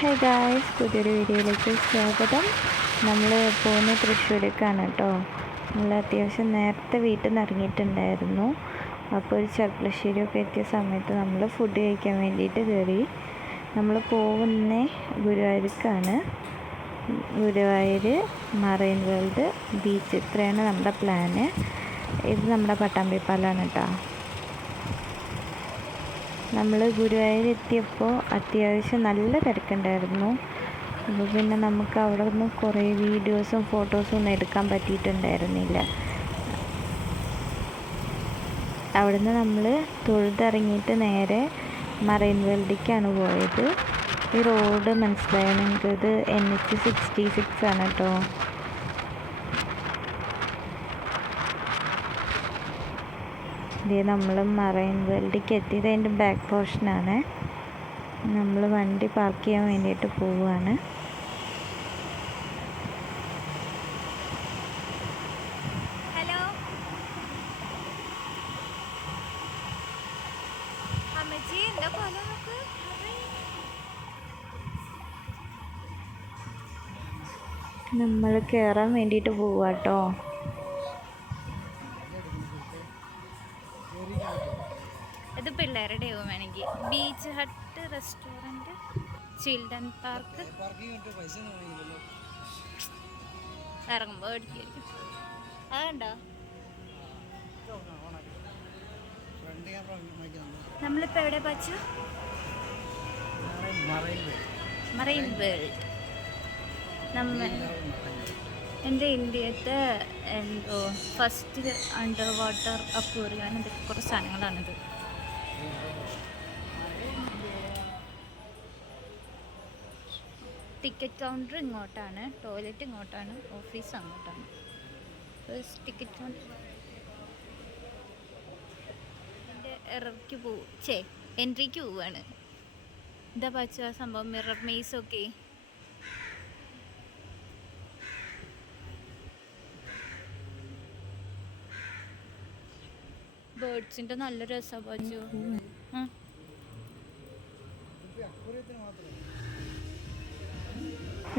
Hi guys, പുതിയൊരു വീഡിയോയിലേക്ക് സ്വാഗതം. നമ്മൾ പോകുന്ന തൃശ്ശൂരേക്കാണ് കേട്ടോ. നമ്മൾ അത്യാവശ്യം നേരത്തെ വീട്ടിൽ നിന്ന് ഇറങ്ങിയിട്ടുണ്ടായിരുന്നു. അപ്പോൾ ഒരു ചെർപ്പളശ്ശേരിയൊക്കെ എത്തിയ സമയത്ത് നമ്മൾ ഫുഡ് കഴിക്കാൻ വേണ്ടിയിട്ട് കയറി. നമ്മൾ പോകുന്ന ഗുരുവായൂർക്കാണ്. ഗുരുവായൂർ, മറൈൻ വേൾഡ്, ബീച്ച്, ഇത്രയാണ് നമ്മുടെ പ്ലാന്. ഇത് നമ്മുടെ പട്ടാമ്പിപ്പാലാണ് കേട്ടോ. നമ്മൾ ഗുരുവായൂർ എത്തിയപ്പോൾ അത്യാവശ്യം നല്ല തിരക്കുണ്ടായിരുന്നു. അപ്പോൾ പിന്നെ നമുക്ക് അവിടെ നിന്ന് കുറേ വീഡിയോസും ഫോട്ടോസും ഒന്നും എടുക്കാൻ പറ്റിയിട്ടുണ്ടായിരുന്നില്ല. അവിടുന്ന് നമ്മൾ തൊഴുതിറങ്ങിയിട്ട് നേരെ മറൈൻ വേൾഡിലേക്കാണ് പോയത്. ഈ റോഡ് മനസ്സിലായോ നിങ്ങൾക്ക്? ഇത് NH-66 ആണ് കേട്ടോ. ഇത് നമ്മൾ മറൈൻ വേൾഡിലേക്ക് എത്തിയത് അതിൻ്റെ ബാക്ക് പോർഷനാണ്. നമ്മൾ വണ്ടി പാർക്ക് ചെയ്യാൻ വേണ്ടിയിട്ട് പോവുകയാണ്. ഹലോ അമ്മച്ചി, എന്താ പോലെ നോക്ക്. നമ്മൾ കയറാൻ വേണ്ടിയിട്ട് പോവാട്ടോ. ഇത് പിള്ളേരുടെ വേണമെങ്കിൽ beach hut restaurant, children park. ഇറങ്ങുമ്പോൾ എടുക്കായിരിക്കും. അതുണ്ടോ? നമ്മളിപ്പോൾ എവിടെ പച്ചു? Marine world. എൻ്റെ ഇന്ത്യത്തെ എന്തോ ഫസ്റ്റ് അണ്ടർ വാട്ടർ അക്വേറിയം, എന്തൊക്കെ കുറേ സാധനങ്ങളാണിത്. ടിക്കറ്റ് കൗണ്ടർ ഇങ്ങോട്ടാണ്, ടോയ്ലറ്റ് ഇങ്ങോട്ടാണ്, ഓഫീസ് അങ്ങോട്ടാണ്. ടിക്കറ്റ് കൗണ്ടർ എൻ്റെ എറർക്ക് എൻട്രിക്ക് പോവാണ്. എന്താ പച്ച സംഭവം? മിറർ മെയ്സ് ഒക്കെ. ബേർഡ്സിൻ്റെ നല്ല രസമാണ് പച്ചു.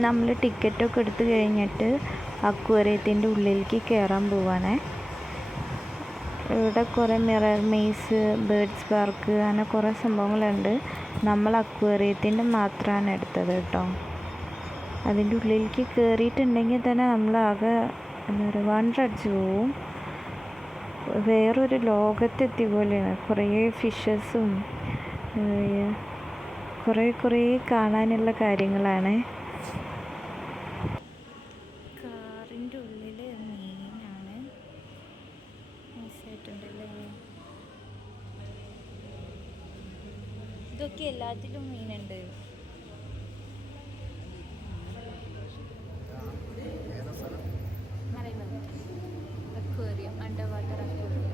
നമ്മൾ ടിക്കറ്റൊക്കെ എടുത്ത് കഴിഞ്ഞിട്ട് അക്വേറിയത്തിൻ്റെ ഉള്ളിലേക്ക് കയറാൻ പോവാണേ. ഇവിടെ കുറേ മിറർ മെയ്സ്, ബേർഡ്സ് പാർക്ക്, അങ്ങനെ കുറേ സംഭവങ്ങളുണ്ട്. നമ്മൾ അക്വേറിയത്തിൻ്റെ മാത്രമാണ് എടുത്തത് കേട്ടോ. അതിൻ്റെ ഉള്ളിലേക്ക് കയറിയിട്ടുണ്ടെങ്കിൽ തന്നെ നമ്മളാകെ എന്താ പറയുക, വണ്ടടിച്ച് പോവും. വേറൊരു ലോകത്തെത്തിയ പോലെയാണ്. കുറേ ഫിഷസും കുറേ കാണാനുള്ള കാര്യങ്ങളാണ്. കാറിൻ്റെ ഉള്ളിൽ മീനാണ്. നൈസായിട്ടുണ്ടല്ലേ. ഇതൊക്കെ എല്ലാത്തിലും മീനുണ്ട്. Aquarium, under water aquarium.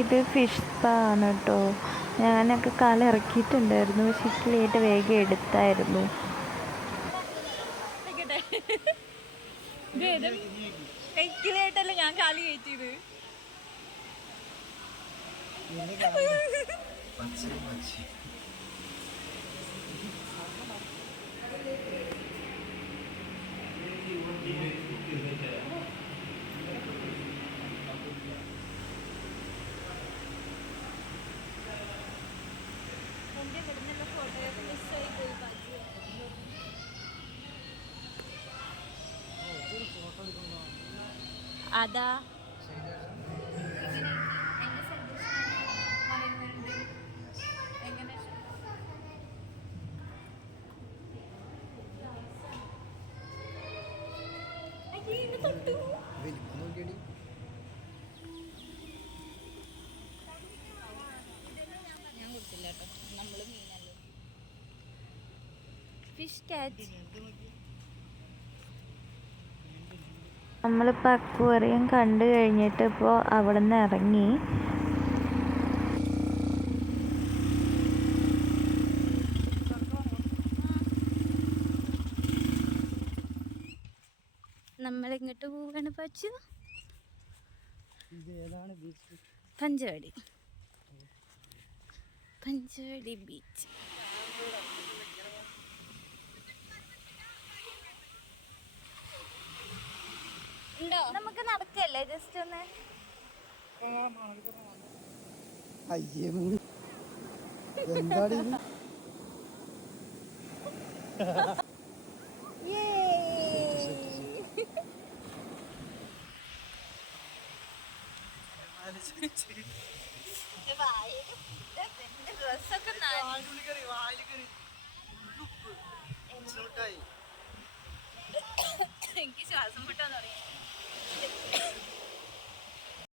ഇത് ഫിഷ് സ്പാ ആണ് കേട്ടോ. ഞാനൊക്കെ കാലം ഇറക്കിയിട്ടുണ്ടായിരുന്നു, പക്ഷെ ഇക്കിലായിട്ട് വേഗം എടുത്തായിരുന്നു. ായിട്ടല്ല ഞാൻ കാലി കയറ്റിയത്. എൻ്റെ ഇവിടെ നിന്നുള്ള ഫോട്ടോയൊക്കെ മിസ്സായി പോയി പാച്ചു. അതാ ഞാൻ കൊടുത്തില്ല കേട്ടോ. നമ്മള് മീനല്ലേ. ഫിഷ് കാറ്റ്. നമ്മളിപ്പോൾ അക്വേറിയം കണ്ടു കഴിഞ്ഞിട്ട് ഇപ്പോൾ അവിടെ നിന്ന് ഇറങ്ങി. നമ്മൾ എങ്ങോട്ട് പോവാണ് പച്ചു? ഇത് ഏതാണ് ബീച്ച്? പഞ്ചവടി. പഞ്ചവടി ബീച്ച്. ഉണ്ടോ? നമുക്ക് നടക്കല്ലേ ജസ്റ്റ് ഒന്ന്. അയ്യേ എന്താണ് ഇത്? ഡ്രസ്സൊക്കെ എനിക്ക് ശ്വാസം മുട്ടാൻ തുടങ്ങി.